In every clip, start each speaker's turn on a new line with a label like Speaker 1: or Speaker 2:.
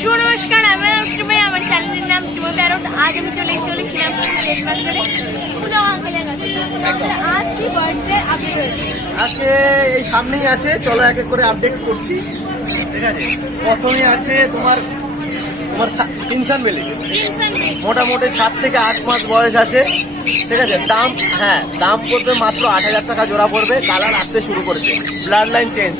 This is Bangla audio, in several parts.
Speaker 1: সুনমস্কার আমার শ্রীময় আমার চ্যানেলের নাম শ্রীময় প্যারট আজ আমি চলে চলে শ্রীরামপুর স্টেট মার্কেটে পুজো আঙ্কেলের কাছে। আজ কি বার্থডে আপডেট হয়েছে
Speaker 2: আজকে এই সামনেই আছে চলো এক এক করে আপডেট করছি। ঠিক আছে? প্রথমে আছে তোমার তোমার তিনসান বেলি। মোটামুটি সাত থেকে আট মাস বয়স আছে। ঠিক আছে? দাম হ্যাঁ দাম পড়বে মাত্র আট হাজার টাকা জোড়া পড়বে। কালার আসতে শুরু করেছে। ব্লাড লাইন চেঞ্জ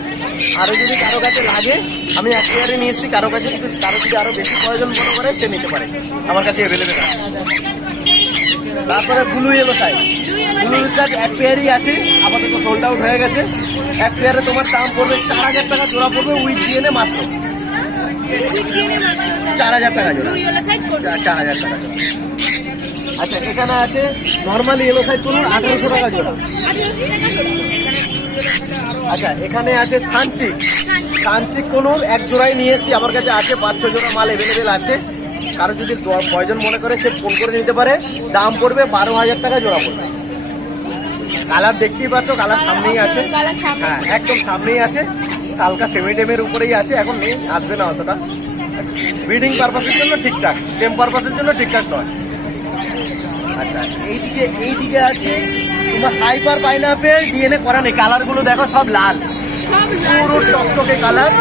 Speaker 2: আরও যদি কারও কাছে লাগে, আমি এক পেয়ারে নিয়ে এসেছি কারও কাছে কারও যদি আরও বেশি প্রয়োজন মনে করে, সে নিতে পারে। আমার কাছে অ্যাভেলেবেল আছে। তারপরে blue yellow size blue size এক পেয়ারই আছে, আপাতত সোল্ড আউট হয়ে গেছে। এক পেয়ারে তোমার দাম পড়বে চার হাজার টাকা, জোড়া পড়বে উইথ ডিএনএ মাত্র। চার হাজার টাকা জোড়া। চার- হাজার টাকা আচ্ছা এখানে আছে নর্মালি ইয়েলো সাইজ করুন আঠারোশো টাকা জোড়া। আচ্ছা এখানে আছে সানচিক সানচিক কোনুর এক জোড়াই নিয়ে এসেছি আমার কাছে আছে পাঁচ ছ জোড়া মাল অ্যাভেলেবেল আছে। কারও যদি প্রয়োজন মনে করে সে ফোন করে নিতে পারে। দাম পড়বে বারো হাজার টাকা জোড়া পড়বে। কালার দেখতেই পাচ্ছ কালার সামনেই আছে হ্যাঁ একদম সামনেই আছে। সালকা সেমিটেমের উপরেই আছে এখন নেই আসবে না অতটা। ব্রিডিং পারপাসের জন্য ঠিকঠাক টেম পারপাসের জন্য ঠিকঠাক নয়। আচ্ছা এইদিকে এইদিকে আছে। তোমার হাইপার পাইনাপেল ডিএনএ করা নেই। কালারগুলো দেখো সব লাল। পুরো টকটকে কালার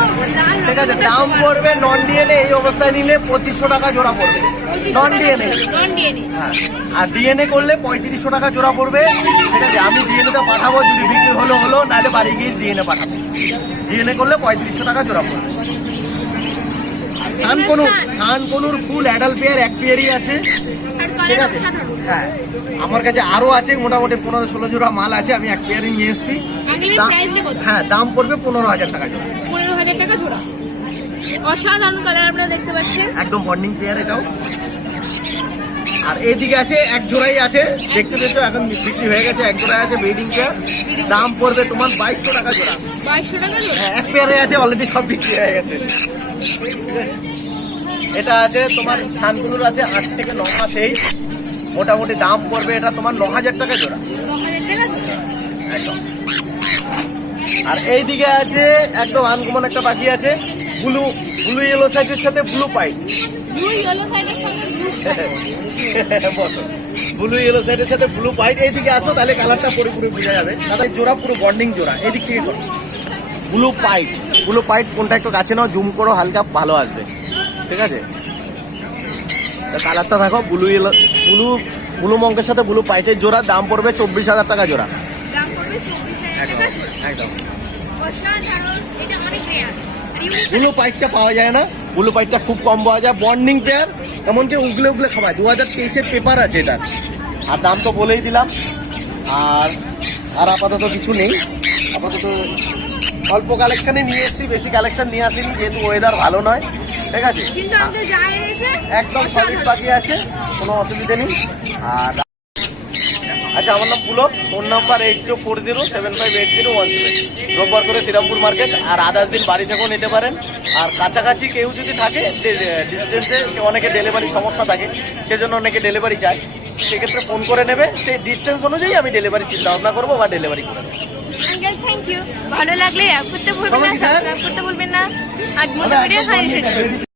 Speaker 2: ঠিক আছে দাম পড়বে নন ডিএনএ এই অবস্থায় নিলে পঁচিশশো টাকা জোড়া পড়বে। নন ডিএনএ হ্যাঁ। আর ডিএনএ করলে পঁয়ত্রিশশো টাকা জোড়া পড়বে। ঠিক আছে আমি ডিএনএটা পাঠাবো যদি বিক্রি হলো হলো নাহলে বাড়ি গিয়ে ডিএনএ পাঠাবো। ডিএনএ করলে পঁয়ত্রিশশো টাকা জোড়া পড়বে। সান। কনুর ফুল অ্যাডাল পেয়ার এক পেয়ারই আছে। ঠিক আছে? হ্যাঁ। আমার কাছে আরও আছে মোটামুটি পনেরো ষোলো জোড়া মাল আছে আমি এক পেয়ারই নিয়ে এসেছি? হ্যাঁ দাম পড়বে পনেরো হাজার টাকা জোড়া।
Speaker 1: পনেরো হাজার টাকা জোড়া। অসাধারণ কালার আপনারা দেখতে পাচ্ছেন।
Speaker 2: একদম বন্ডিং পেয়ার এটাও। আর এইদিকে আছে এক জোড়াই আছে। দেখতে দেখতে এখন বিক্রি হয়ে গেছে এক জোড়াই আছে ব্রিডিং পেয়ার দাম পড়বে তোমার বাইশশো টাকা জোড়া।
Speaker 1: বাইশশো টাকা
Speaker 2: হ্যাঁ, এক পেয়ারে আছে অলরেডি সব বিক্রি হয়ে গেছে। এটা আছে তোমার সানগুলোর আছে আট থেকে ন মাস এই। মোটামুটি দাম পড়বে এটা তোমার ন হাজার টাকা জোড়া। একদম। আর এইদিকে আছে একদম আনকমন একটা পাখি আছে ব্লু ব্লু ইয়েলো সাইজের সাথে ব্লু পাইট
Speaker 1: ব্লু ইয়েলো সাইডের
Speaker 2: সাথে ব্লু হোয়াইট এইদিকে আসো তাহলে কালারটা পুরোপুরি বোঝা যাবে। দাদা এই জোড়া পুরো বন্ডিং জোড়া। এদিক থেকে করো ব্লু পাইট ব্লু পাইট কোনটা একটু কাছে নাও জুম করো হালকা ভালো আসবে। ঠিক আছে? কালারটা দেখো ব্লু ইয়েলো ব্লু ব্লু মঙ্কের সাথে ব্লু পাইটের জোড়া দাম পড়বে চব্বিশ হাজার টাকা জোড়া। একদম ব্লু পাইটটা পাওয়া যায় না। ব্লু পাইটটা খুব কম পাওয়া যায়। বন্ডিং পেয়ার এমনকি উগলে উগলে খাওয়ায় দু হাজার তেইশের পেপার আছে এটা। আর দাম তো বলেই দিলাম। আর আর আপাতত কিছু নেই। আপাতত অল্প কালেকশনে নিয়ে এসেছি। বেশি কালেকশন নিয়ে আসিনি। যেহেতু ওয়েদার ভালো নয়। ঠিক আছে?
Speaker 1: কিন্তু আমাদের যা এনেছে
Speaker 2: একদম সলিড বাকি আছে কোনো অসুবিধা নেই। আর আচ্ছা আমার নাম Pulak phone number eight two four zero seven five eight zero one seven রোববার করে শ্রীরামপুর মার্কেট আর আদার্স দিন বাড়ি থেকেও নিতে পারেন। আর কাছাকাছি কেউ যদি থাকে ডিস্টেন্সে অনেকে ডেলিভারি সমস্যা থাকে সেজন্য অনেকে ডেলিভারি চায়। সেক্ষেত্রে ফোন করে নেবে সেই ডিস্টেন্স অনুযায়ী আমি ডেলিভারি চিন্তা ভাবনা করব বা ডেলিভারি করে দেবো
Speaker 1: আঙ্কেল থ্যাংক ইউ ভালো লাগলে করতে ভুলবেন না সাবস্ক্রাইব করতে ভুলবেন না আর মতো ভিডিও